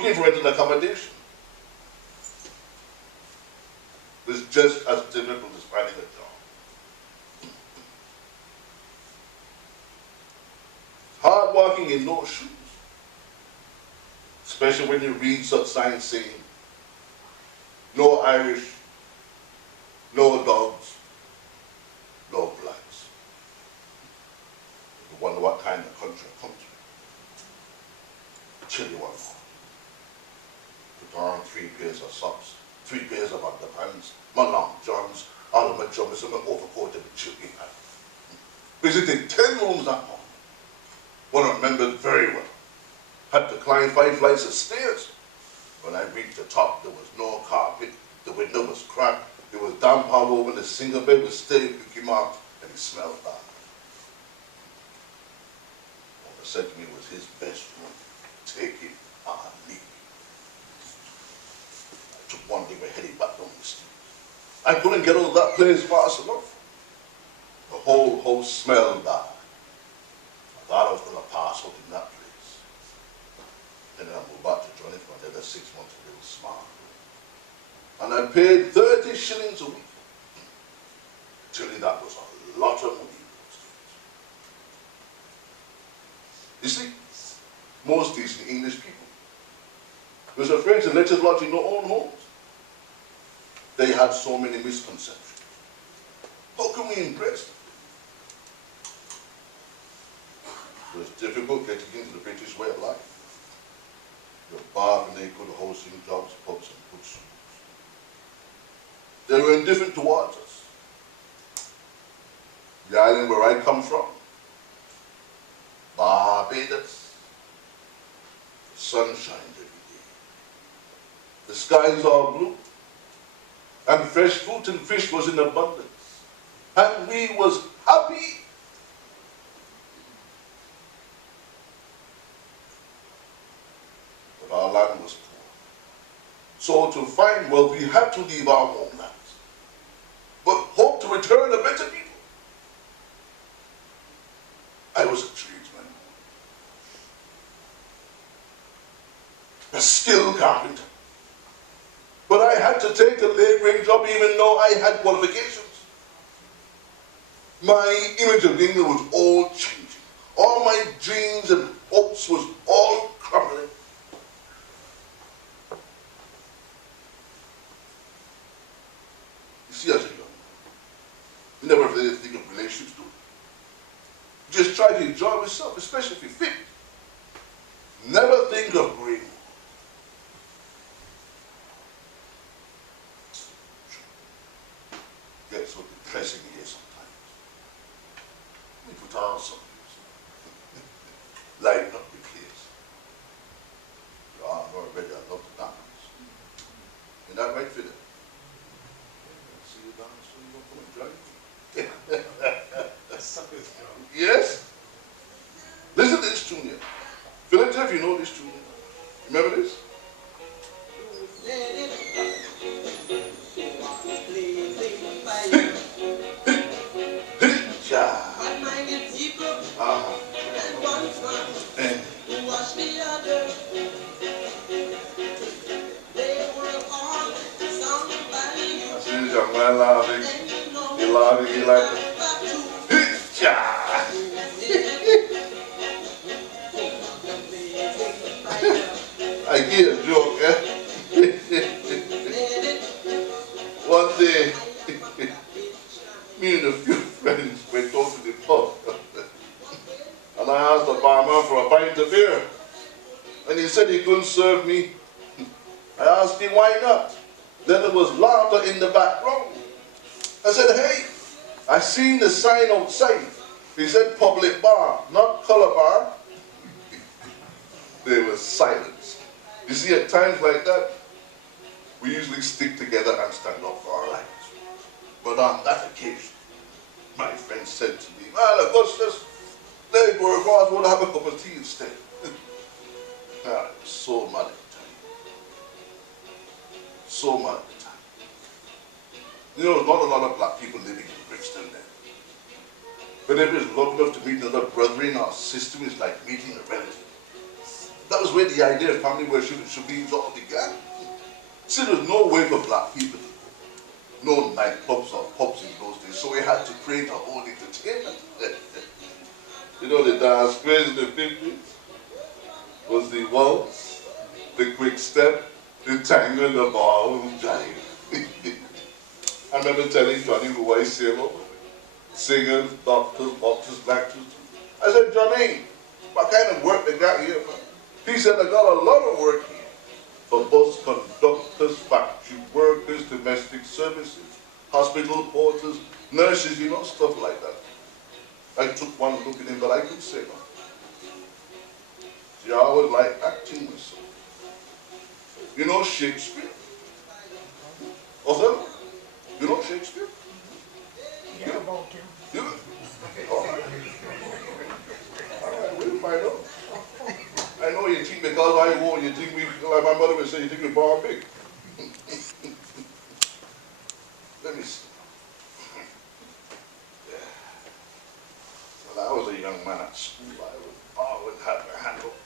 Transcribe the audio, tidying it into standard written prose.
looking for rental accommodation. It's just as difficult as finding a job. Hard walking in no shoes. Especially when you read such signs saying, no Irish, no dogs, no blacks. You wonder what kind of country I come to. Tell you one more. Put on 3 pairs of socks, 3 pairs of underpants, my long johns, all of my jumpers and my overcoat and my chili hat. Visited 10 rooms that morning. One I remembered very well. Had to climb 5 flights of stairs. When I reached the top, there was no carpet, the window was cracked, it was damp all over, the single bed was still creaky marked, and it smelled bad. What he said to me was his best room. Take it or leave it. I took one day, we headed back down the stairs. I couldn't get out of that place fast enough. The whole house smelled bad. I thought I was going to pass out in that place. And then I moved back to Johnny for another 6 months, a little small. And I paid 30 shillings a week. Actually, that was a lot of money. You see, most decent English people was afraid to let us lodge in their own homes. They had so many misconceptions. How can we impress them? It was difficult getting into the British way of life. Your bargaining, good hosting jobs, pubs and good schools. They were indifferent towards us. The island where I come from, Barbados, the sun shines every day. The skies are blue, and fresh fruit and fish was in abundance. And we was happy. But our land was poor. So to find wealth, we had to leave our homelands, but hope to return a better people. I was a tradesman, a skilled carpenter, but I had to take a labouring job even though I had qualifications. My image of England was all changing. All my dreams and hopes was all crumbling. You see, as a young man, you never really think of relationships, do you? Just try to enjoy yourself, especially if you're fit. Never think of growing. Gets so depressing here sometimes. We put on some music. Lighten up the place. You are already, I love the dance. Isn't that right, Philip? See you dance, so you don't come and join me. Yes? Listen to this tune here. Philip, if you know this tune here. Remember this? Young man laughing, he like I get a joke, eh? One day, me and a few friends went out to the pub, and I asked the barman for a pint of beer, and he said he couldn't serve me. I asked him why not. Then there was laughter in the background. I said, hey, I seen the sign outside. He said public bar, not color bar. There was silence. You see, at times like that, we usually stick together and stand up for our rights. But on that occasion, my friend said to me, well, Augustus, let go across, we'll have a cup of tea instead. I was so mad at the time. So mad at the time. You know, there's not a lot of black people living in Brixton then. But if it's lucky enough to meet another brethren or sister, it's like meeting a relative. That That was where the idea of family worship should be all began. See, there was no way for black people to go. No nightclubs or pubs in those days. So we had to create our own entertainment. You know, the dance craze in the 50s was the waltz, the quick step, the tango, the ball, and jive. I remember telling Johnny who I sing, singers, doctors, boxers, actors. I said, Johnny, what kind of work they got here? He said, I got a lot of work here. For bus conductors, factory workers, domestic services, hospital porters, nurses, you know, stuff like that. I took one look at him, but I couldn't say no. See, I always like acting myself. You know Shakespeare? Othello? You know Shakespeare? Yeah, about to. You know? All right. All right, we'll find out. I know you think because I won, you think we, like my mother would say, you think we're born big. Let me see. Yeah. When I was a young man at school, I would always have my hand up